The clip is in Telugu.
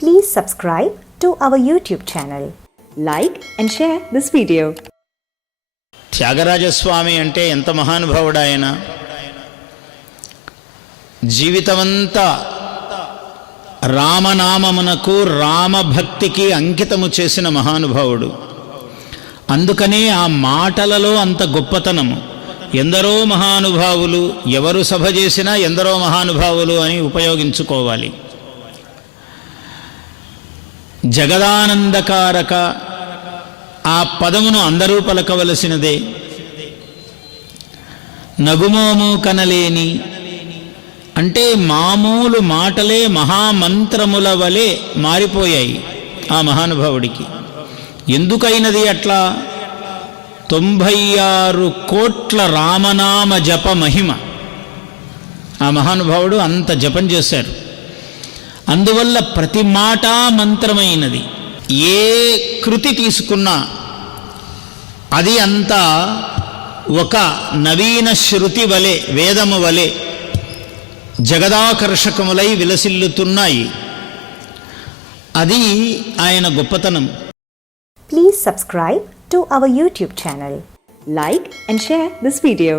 Please subscribe to our YouTube channel. Like and share this video. Tyagaraja Swamy అంటే ఎంత మహానుభావుడు ఆయన జీవితమంతా రామనామమునకు రామభక్తికి అంకితము చేసిన మహానుభావుడు అందుకనే ఆ మాటలలో అంత గొప్పతనము ఎందరో మహానుభావులు ఎవరు సభ చేసినా ఎందరో మహానుభావులు అని ఉపయోగించుకోవాలి జగదానందకారక ఆ పదమును అందరూ పలకవలసినదే. నగుమోము కనలేని అంటే మామూలు మాటలే మహామంత్రముల వలె మారిపోయాయి ఆ మహానుభావుడికి. ఎందుకైనది అట్లా? తొంభై ఆరు కోట్ల రామనామ జప మహిమ. ఆ మహానుభావుడు అంత జపం చేశారు. అందువల్ల ప్రతి మాట మంత్రమైనది. ఏ కృతి తీసుకున్నా అది అంతా ఒక నవీన శృతి వలె వేదము వలె జగదాకర్షకములై విలసిల్లుతున్నాయి. అది ఆయన గొప్పతనం. Please subscribe to our YouTube channel like and share this video